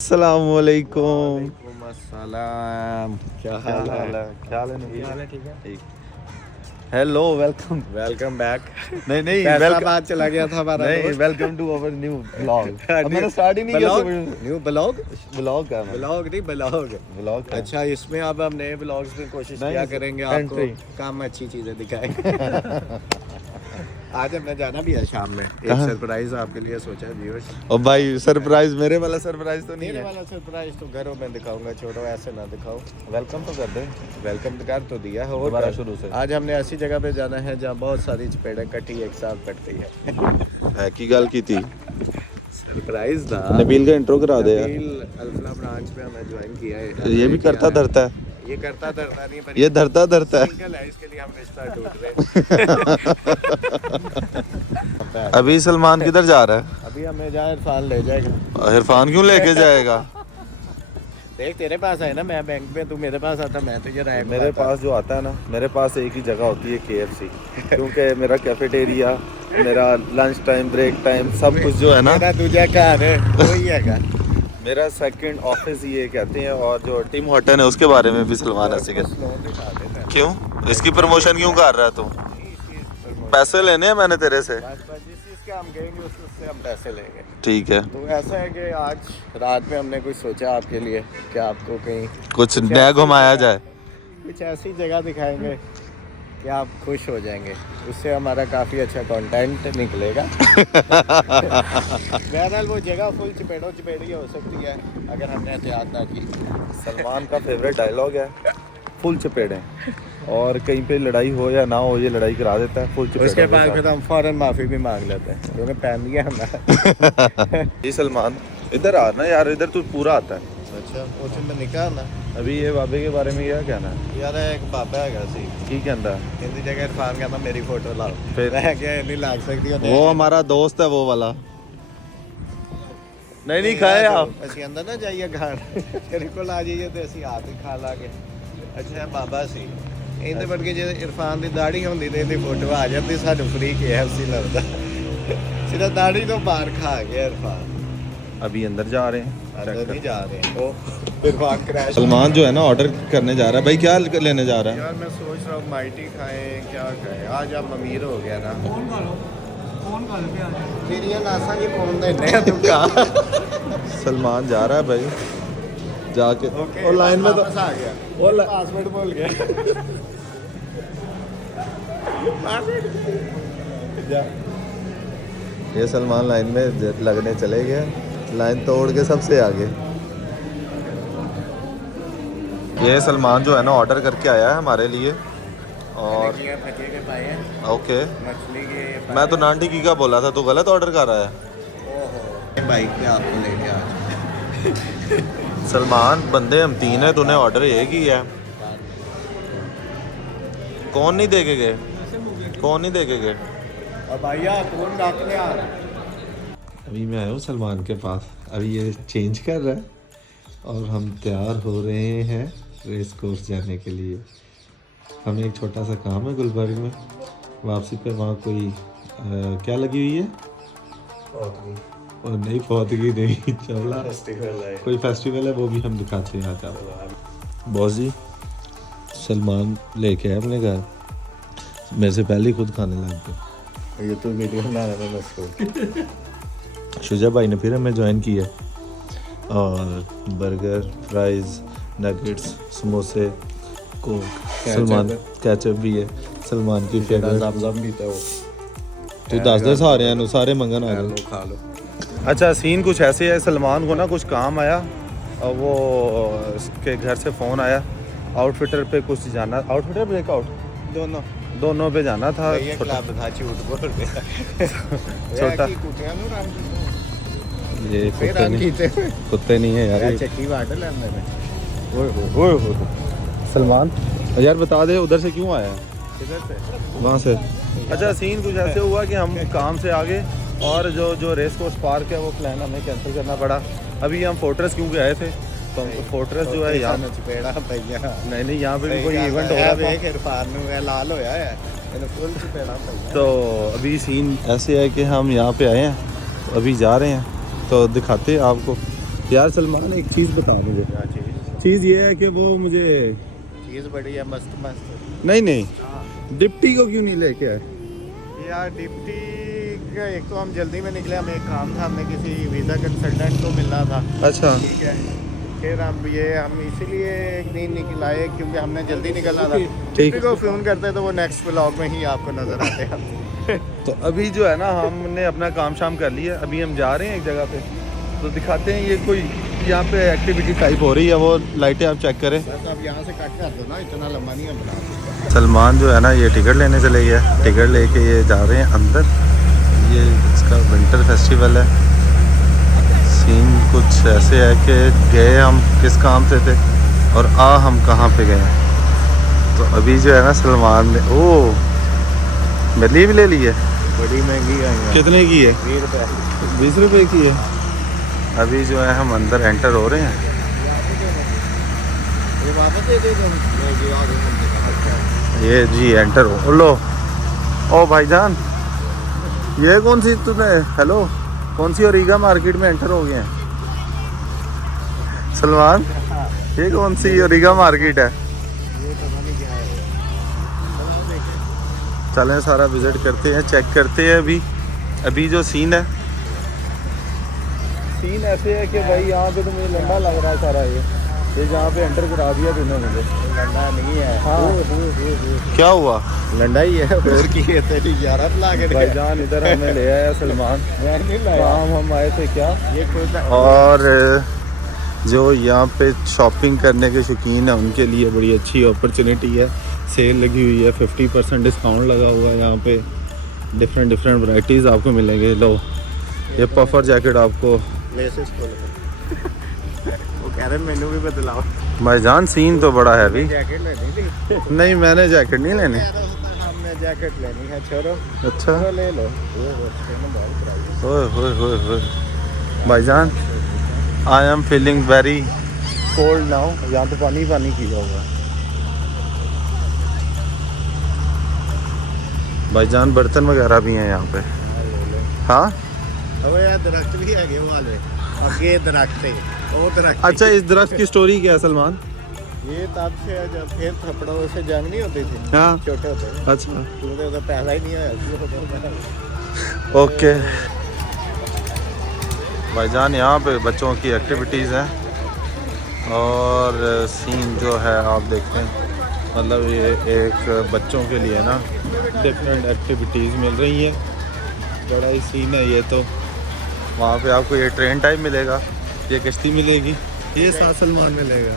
अस्सलामुअलैकुम। अस्सलाम। क्या हाल है? क्या हाल है? ठीक है। ठीक। Hello, welcome. Welcome back. नहीं नहीं, पैसा बाद चला गया था हमारा नहीं, दोस्त। Welcome to our new blog. अब मैंने स्टार्ट ही नहीं किया। न्यू ब्लॉग ब्लॉग का ब्लॉग नहीं ब्लॉग। ब्लॉग अच्छा, इसमें अब हम नए ब्लॉग्स में कोशिश नहीं, क्या करेंगे आपको entry। काम अच्छी चीजें दिखाएं। आज हमने जाना भी है शाम में, एक कहाँ? सरप्राइज आपके लिए सोचा है व्यूअर्स। और भाई सरप्राइज, मेरे वाला सरप्राइज तो नहीं मेरे है। वाला सरप्राइज तो घरों में दिखाऊंगा, छोड़ो ऐसे ना दिखाओ। वेलकम तो कर दे वेलकम कर तो दिया है, और दोबारा शुरू से। आज हमने ऐसी जगह पे जाना है जहाँ बहुत सारी चपेड़ें कटी एक साथ कटती है। है की गल की थी। सरप्राइज था। नबील का इंट्रो करा दे यार। नबील अल्फला ब्रांच में हमें ज्वाइन किया है। ये भी करता धरता है। ये करता धरता नहीं, पर ये धरता धरता है। सिंगल है, इसके लिए हम रिश्ता ढूंढ रहे हैं। अभी सलमान किधर जा रहा है? अभी हमें जा इरफान ले जाएगा। इरफान क्यों लेके जाएगा? देख, तेरे पास है ना, मैं बैंक में, तू मेरे पास आता, मैं तुझे राय मेरे पास जो आता है ना, मेरे पास एक ही जगह होती है KFC। क्योंकि मेरा कैफेटेरिया, मेरा लंच टाइम, ब्रेक टाइम, सब कुछ जो है ना, मेरा तुझे घर है वही है। मेरा सेकंड ऑफिस ये कहते हैं। और जो टिम हॉटन है उसके बारे में भी सलमान हंसी के। क्यों इसकी प्रमोशन क्यों कर रहा है तू? पैसे लेने हैं मैंने तेरे से। जिस चीज़ के हम गएंगे उससे हम पैसे लेंगे। ठीक है, तो ऐसा है कि आज रात में हमने कुछ सोचा आपके लिए कि आपको कहीं कुछ नया घुमाया जाए। कुछ ऐसी जगह दिखाएंगे कि आप खुश हो जाएंगे, उससे हमारा काफ़ी अच्छा कंटेंट निकलेगा। बहरहाल वो जगह फुल चपेड़ों चपेड़ी हो सकती है अगर हमने एहतियात ना की। सलमान का फेवरेट डायलॉग है फुल चपेड़े। और कहीं पे लड़ाई हो या ना हो, ये लड़ाई करा देता है फुल चपेड़े। उसके बाद फिर हम फौरन माफ़ी भी मांग लेते हैं क्योंकि पहन दिया हमने। जी सलमान, इधर आ ना यार, इधर तू पूरा आता है। अच्छा, उस में निकाल ना। अभी ये बाबे के बारे में क्या कहना है? यार एक बाबा है सी की कहता है? हिंदी जगह इरफान कहता मेरी फोटो लाओ, फिर मैं क्या नहीं लाग सकती वो हमारा दोस्त है वो वाला। नहीं नहीं खाए आप। ਅਸੀਂ ਅੰਦਰ ਨਾ ਜਾਈਏ ਘਰ, ਤੇਰੇ ਕੋਲ ਆ ਜਾਈਏ ਤੇ ਅਸੀਂ ਆਪ ਹੀ ਖਾ ਲਾਂਗੇ। ਅੱਛਾ ਬਾਬਾ ਸੀ ਇਹਦੇ ਵਰਗੇ ਜੇ ਇਰਫਾਨ ਦੀ ਦਾੜੀ ਹੁੰਦੀ ਤੇ ਇਹਦੀ ਫੋਟੋ ਆ ਜਾਂਦੀ, ਸਾਨੂੰ ਫ੍ਰੀ KFC ਲੱਗਦਾ। ਸਿੱਧਾ ਦਾੜੀ ਤੋਂ ਬਾਹਰ ਖਾ ਗਿਆ ਇਰਫਾਨ। अभी अंदर जा रहे हैं, अंदर नहीं जा रहे हैं, वो इरफान क्रैश। सलमान जो है ना ऑर्डर करने जा रहा है। भाई क्या लेने जा रहा है? यार मैं सोच रहा हूँ माइटी खाएं, क्या खाएं, आज आप अमीर हो गया ना। फिर ये नासा जी कौन देने हैं तुम का? सलमान जा रहा है भाई, जाके और लाइन में तो वापस आ गया, वो पासवर्ड बोल गया। ये सलमान लाइन में लगने चले गए, लाइन तोड़ के सबसे आगे। ये सलमान जो है ना ऑर्डर करके आया है हमारे लिए। और फटे के पाए हैं, ओके, मछली के मैं तो नान टिक्की का बोला था, तू गलत ऑर्डर कर रहा है। ओहो बाइक पे आपको लेके आज। सलमान बंदे हम 3 है, तूने ऑर्डर ये किया है। कौन नहीं देके गए? कौन नहीं देके गए? और भैया कौन रख ले आ। अभी मैं आया हूँ सलमान के पास। अभी ये चेंज कर रहा है और हम तैयार हो रहे हैं रेस कोर्स जाने के लिए। हमें एक छोटा सा काम है गुलबर्ग में, वापसी पे वहाँ कोई क्या लगी हुई है? और नहीं फौतगी नहीं, चवला फेस्टिवल है, कोई फेस्टिवल है, वो भी हम दिखाते हैं आज आपको। बॉस जी, सलमान लेके आए अपने घर, मेरे से पहले ही खुद खाने लग गए। ये तो वीडियो बनाने में मशहूर। शुजा भाई ने फिर हमें ज्वाइन किया और बर्गर, फ्राइज़, नगेट्स, समोसे, कोक, सलमान कैचअप भी है, सलमान की फेवरेट। ज़म भी तो तू 10 सारे हैं, सारे मंगन आ लो गए। खा लो। अच्छा सीन कुछ ऐसे है, सलमान को ना कुछ काम आया और वो उसके घर से फ़ोन आया, आउटफिटर पे कुछ जाना, आउटफिटर ब्रेकआउट दोनों पे जाना था। ये क्लब था, झूठ बोल रहा। छोटा ये कुत्ते नहीं है यार, चक्की बाट लेने में। ओए सलमान यार बता दे उधर से क्यों आया? किधर से? वहाँ से। अच्छा सीन कुछ ऐसे हुआ कि हम काम से आगे और जो रेस कोर्स पार्क है वो प्लान हमें कैंसिल करना पड़ा। अभी हम फोर्ट्रेस क्योंकि आए थे, तो फोर्ट्रेस जो है यहाँ चपेड़ा भैया नहीं यहाँ पे भी कोई इवेंट हो रहा था। इरफान में लाल होया है, फुल चपेड़ा भैया। तो अभी सीन ऐसे है कि हम यहाँ पे आए हैं, तो अभी जा रहे हैं, तो दिखाते हैं आपको यार सलमान एक चीज़ बता मुझे। क्या चीज़? चीज़ ये है कि वो मुझे चीज़ बड़ी है, मस्त मस्त। नहीं नहीं हाँ डिप्टी को क्यों नहीं लेके आए? यार डिप्टी का एक तो हम जल्दी में निकले, हमें एक काम था, हमें किसी वीज़ा कंसल्टेंट को मिलना था। अच्छा ठीक है, फिर हम इसीलिए एक दिन निकल आए क्योंकि हमने जल्दी निकलना था। डिप्टी को फ़ोन करते तो वो नेक्स्ट व्लॉग में ही आपको नज़र आते हैं। तो अभी जो है ना हमने अपना काम शाम कर लिया, अभी हम जा रहे हैं एक जगह पे, तो दिखाते हैं ये कोई यहाँ पे एक्टिविटी टाइप हो रही है, वो लाइटें आप चेक करें। बस अब यहाँ से कट कर दो ना, इतना लंबा नहीं है बना। सलमान जो है ना ये टिकट लेने चले गया, टिकट लेके ये जा रहे हैं अंदर। ये इसका विंटर फेस्टिवल है। सीन कुछ ऐसे है कि गए हम किस काम से थे और हम कहाँ पे गए। तो अभी जो है ना सलमान ने मेरे लिए भी ले ली है। बड़ी महंगी आई है। कितने की है? 20 रुपये। 20 रुपए की है। अभी जो है हम अंदर एंटर हो रहे हैं। ये वापस दे दे दो। ये जी एंटर हो लो। ओ भाईजान ये कौन सी तूने हेलो कौन सी ओरिगा मार्केट में एंटर हो गए हैं? सलमान ये कौन सी ओरिगा मार्केट है? ये पता नहीं क्या है। चलें सारा विजिट करते हैं, चेक करते हैं। अभी जो सीन ऐसे है कि भाई यहाँ पे तो मुझे लंबा लग रहा है सारा ये जहाँ पे एंटर करा दिया तूने मुझे। लंडा नहीं है। हाँ क्या हुआ? लंडा ही है और की है तेरी यारत ला के भाईजान इधर हमें ले आया सलमान। मैं नहीं लाया। हम आए थे क्या? ये खुद और जो यहाँ पे शॉपिंग करने के शौकीन है उनके लिए बड़ी अच्छी अपॉर्चुनिटी है। सेल लगी हुई है, 50% डिस्काउंट लगा हुआ है। यहाँ पे डिफरेंट वैरायटीज़ आपको मिलेंगे। लो ये पफर जैकेट आपको लेसेस खोल वो कह रहे मेनू भी बदलाओ। भाईजान सीन तो बड़ा है अभी। जैकेट लेनी थी। नहीं मैंने जैकेट नहीं लेनी। हमने जैकेट लेनी है छोरो। अच्छा चलो ले लो। ओए भाईजान I am feeling very cold now. यहाँ तो पानी किया हुआ है। भाईजान बर्तन वगैरह भी हैं यहाँ पे। हाँ अबे यार दरख्त भी है वो वाले आगे दरख्त है वो दरख्त। अच्छा इस दरख्त की स्टोरी क्या है सलमान? ये तब से है जब फिर थपड़ों से जंग नहीं होती थी। हाँ छोटे होते। अच्छा तूने तो पहला ही नहीं आया। ओके भाईजान यहाँ पे बच्चों की एक्टिविटीज़ हैं और सीन जो है आप देखते हैं, मतलब ये एक बच्चों के लिए ना डिफरेंट एक्टिविटीज़ मिल रही है। बड़ा ही सीन है ये तो। वहाँ पे आपको ये ट्रेन टाइप मिलेगा, ये कश्ती मिलेगी, ये साथ सलमान मिलेगा।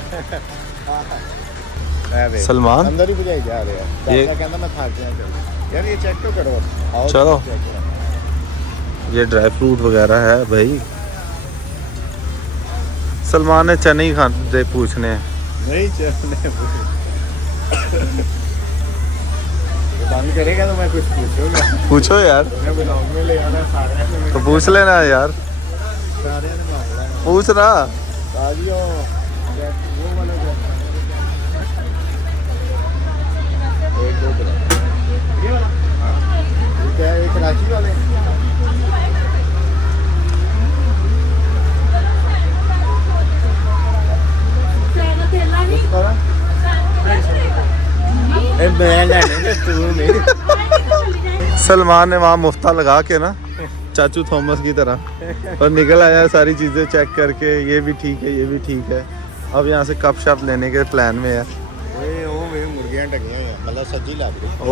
सलमान अंदर ही बुझाई जा रहे हैं। ये कहना मैं थक गया चलो यार ये चेक तो करो। आओ चलो। check करो। ये ड्राई फ्रूट वगैरह है भाई। सलमान ने चने ही खाने पूछने हैं। नहीं चलने बंद करेगा तो मैं कुछ पूछूंगा। पूछो यार। मैं ब्लॉग में ले आना सारे ने। तो पूछ लेना यार, सारे ने मांगना है। पूछ रहा। ताजियों वो वाला एक दो तरह ये वाला ये क्या है? कराची वाले मैं लेने तू नहीं। सलमान ने वहाँ मुफ्ता लगा के ना चाचू थॉमस की तरह और निकल आया सारी चीज़ें चेक करके। ये भी ठीक है, ये भी ठीक है। अब यहाँ से कप शप लेने के प्लान में है। वे मुर्गियां टंगी हुई हैं, मतलब सब्जी ला रही। ओ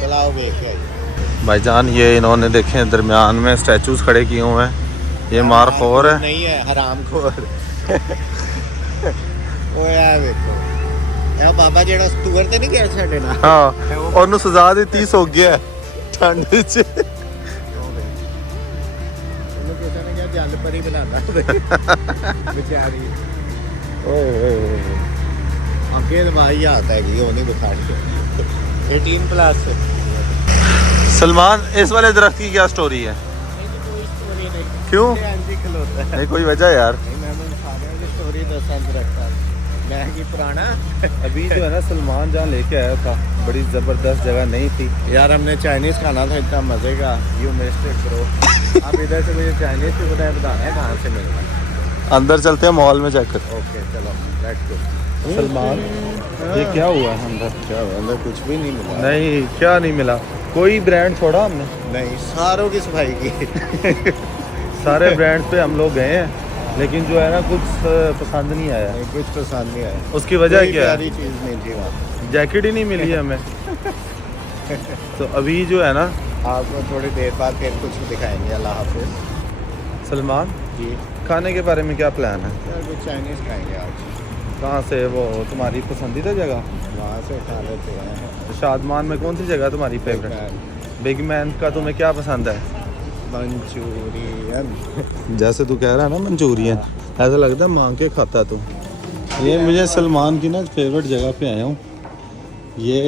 चलाओ देख के आइए। भाईजान ये इन्होंने देखे दरमियान में स्टैचूज खड़े किए हुए हैं। ये मारखोर है। नहीं है हरामखोर। ओ यार देखो ਇਹ ਬਾਬਾ ਜਿਹੜਾ ਸਟੂਅਰ ਤੇ ਨਹੀਂ ਗਿਆ ਸਾਡੇ ਨਾਲ। हाँ ਉਹਨੂੰ ਸਜ਼ਾ ਦਿੱਤੀ ਸੋ ਗਿਆ ਠੰਡ ਵਿੱਚ। ਉਹਨੂੰ ਕਿਸੇ ਨੇ ਕਿਹਾ ਜਲ ਪਰੀ ਬਣਾਦਾ ਵਿਚਾਰੀ। ओए ਅੱਗੇ ਦਵਾਈ ਆਤਾ ਹੈਗੀ ਉਹ ਨਹੀਂ ਦਿਖਾਣੀ। 18 ਪਲੱਸ। सलमान इस वाले दरख्त की क्या स्टोरी है? कोई स्टोरी नहीं। क्यों? एंजी खलोता है। नहीं कोई वजह यार। नहीं मैं तो सारे की स्टोरी दसंत रखता मैं की पुराना। अभी जो है ना सलमान जहाँ लेके आया था बड़ी ज़बरदस्त जगह नहीं थी यार हमने चाइनीज़ खाना था इतना मज़े का। You missed it bro. अब इधर से मुझे चाइनीज़ की बताया बताना है कहाँ से मिलना। अंदर चलते हैं मॉल में चेक करते ओके चलो लेट्स गो। हैं। सलमान ये क्या हुआ है अंदर? क्या हुआ? अंदर कुछ भी नहीं मिला। नहीं क्या नहीं मिला, कोई ब्रांड छोड़ा हमने? नहीं, सारों की सफाई की। सारे ब्रांड्स पे हम लोग गए हैं, लेकिन जो है ना कुछ पसंद नहीं आया। नहीं, कुछ पसंद नहीं आया। उसकी वजह कोई क्या प्यारी है? चीज़ नहीं थी वहाँ। जैकेट ही नहीं मिली है हमें। तो अभी जो है ना आपको थोड़ी देर बाद फिर कुछ दिखाएंगे। अल्लाह हाफिज़। सलमान, जी खाने के बारे में क्या प्लान है? यार कुछ चाइनीज़ खाएंगे आज। कहाँ से? वो तुम्हारी पसंदीदा जगह वहाँ से खा लेते हैं। शादमान में कौन सी जगह तुम्हारी फेवरेट? बिग मैन का तुम्हें क्या पसंद है? मंचूरियन। जैसे तू कह रहा है ना मंचूरियन, ऐसा लगता है मांग के खाता तू। ये मुझे सलमान की ना फेवरेट जगह पे आया हूँ। ये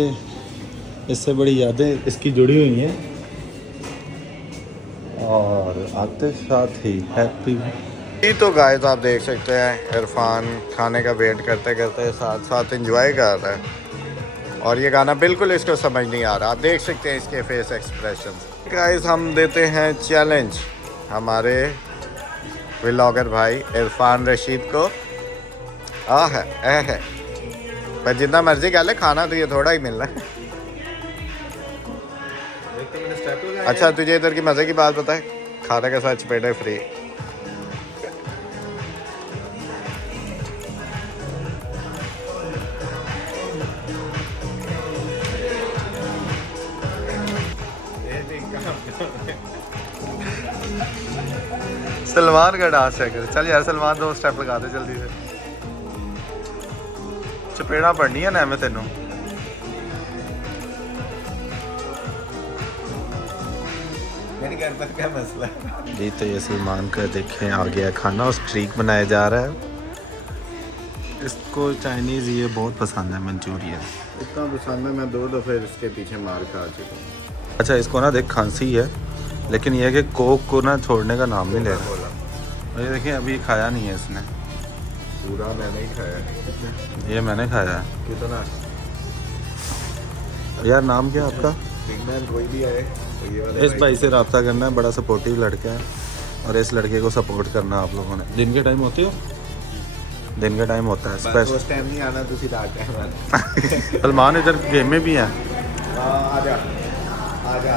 इससे बड़ी यादें इसकी जुड़ी हुई हैं, और आते साथ ही हैप्पी। तो गाइस आप देख सकते हैं इरफान खाने का वेट करते करते साथ साथ एंजॉय कर रहा है, और ये गाना बिल्कुल इसको समझ नहीं आ रहा। आप देख सकते हैं इसके फेस एक्सप्रेशन। गाइस हम देते हैं चैलेंज हमारे व्लॉगर भाई इरफान रशीद को। है पर जितना मर्जी कह ले, खाना तो ये थोड़ा ही मिलना है। अच्छा तुझे इधर की मज़े की बात पता है? खाने के साथ चपेटे फ्री। सलमान का डांस चेक कर। चल यार सलमान, 2 स्टेप लगा दे जल्दी से। चपेड़ा पड़नी है ना मैं तेनों। मेरी घर पर क्या मसला है? जी तो ये सलमान का देखें आ गया खाना, और स्ट्रीक बनाया जा रहा है। इसको चाइनीज़ ये बहुत पसंद है, मंचूरियन। इतना पसंद है, मैं 2 दफ़े इसके पीछे मार खा चुका हूँ। अच्छा इसको ना देख खांसी है, लेकिन ये है कि कोक को ना छोड़ने का नाम नहीं ले रहा। और ये देखिए अभी खाया नहीं है इसने। पूरा मैंने ही खाया है। ये मैंने खाया है। कितना? यार नाम क्या है आपका? बिग मैन कोई भी आए तो ये वाला इस भाई से रब्ता करना है, बड़ा सपोर्टिव लड़का है, और इस लड़के को सपोर्ट करना आप लोगों ने। दिन के टाइम होते हो? दिन का टाइम होता है स्पेशल। उस टाइम नहीं आना, तुसी रात टाइम आना। सलमान इधर गेम में भी हैं। आजा आजा।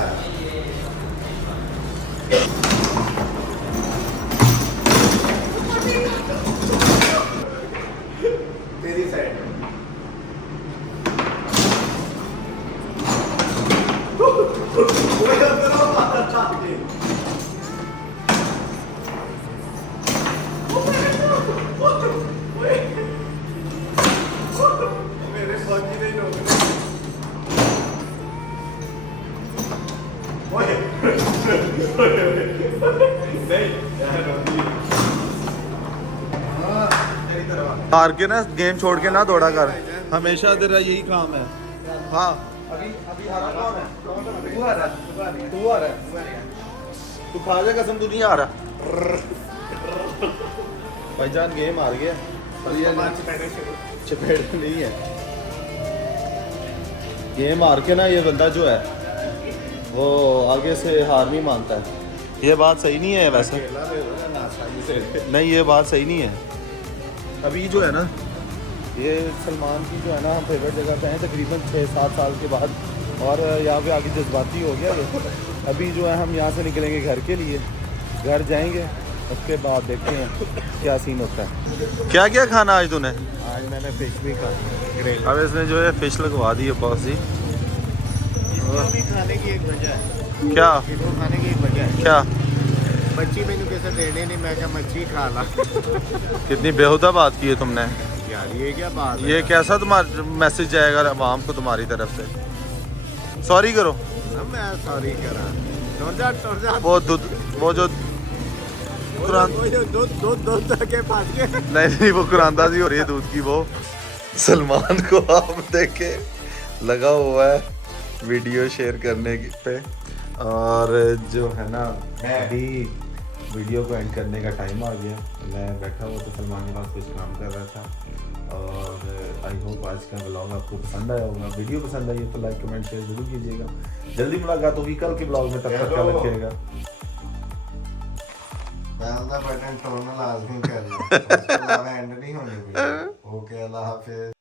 तेरी साइड। हार के ना गेम छोड़ के ना दौड़ा कर, हमेशा तेरा यही काम है। हाँ अभी हारा कौन है? तू आ रहा है। तू खा जा कसम, तू नहीं आ रहा। भाईजान गेम हार गया, पर ये चपेट नहीं है। गेम हार के ना ये बंदा जो है वो आगे से हार नहीं मानता है। ये बात सही नहीं है वैसे। नहीं ये बात सही नहीं है। अभी जो है ना ये सलमान की जो है ना फेवरेट जगह पे हैं तकरीबन 6-7 साल के बाद, और यहाँ पे आगे जज्बाती हो गया ये। अभी जो है हम यहाँ से निकलेंगे घर के लिए, घर जाएंगे, उसके बाद देखते हैं क्या सीन होता है। क्या क्या खाना आज तूने? आज मैंने फिश भी खा ग्रिल। अब इसने जो है फिश लगवा दी है बॉस जी। भी खाने की एक वजह है। क्या? इसको खाने की एक वजह है। क्या? मच्छी मैंने कैसे देने नहीं, मैं क्या मच्छी खा ला। कितनी बेहुदा बात की है तुमने यार ये क्या बात है? ये कैसा तुम्हारा मैसेज जाएगा आवाम को तुम्हारी तरफ से? सॉरी करो। मैं सॉरी करा। टोर जा। वो जो कुरान दूध के पास के। नहीं वो कुरानदाजी हो रही है दूध की। वो सलमान को आप देखे लगा हुआ है वीडियो शेयर करने पे, और जो है ना अभी वीडियो को एंड करने का टाइम आ गया। मैं बैठा हुआ तो सलमान के पास कुछ काम कर रहा था, और आई होप आज का ब्लॉग आपको पसंद आया होगा। वीडियो पसंद आई है तो लाइक कमेंट शेयर जरूर कीजिएगा। जल्दी मुलाकात होगी कल के ब्लॉग में, तब तक ख्याल रखिएगा। ਬੈਲ ਦਾ ਬਟਨ ਟੋਨ ਲਾਜ਼ਮੀ ਕਰ ਲਓ ਉਸ ਤੋਂ ਇਲਾਵਾ ਐਂਡ ਨਹੀਂ ਹੋਣੀ ਵੀਡੀਓ ਓਕੇ ਅੱਲਾ ਹਾਫਿਜ਼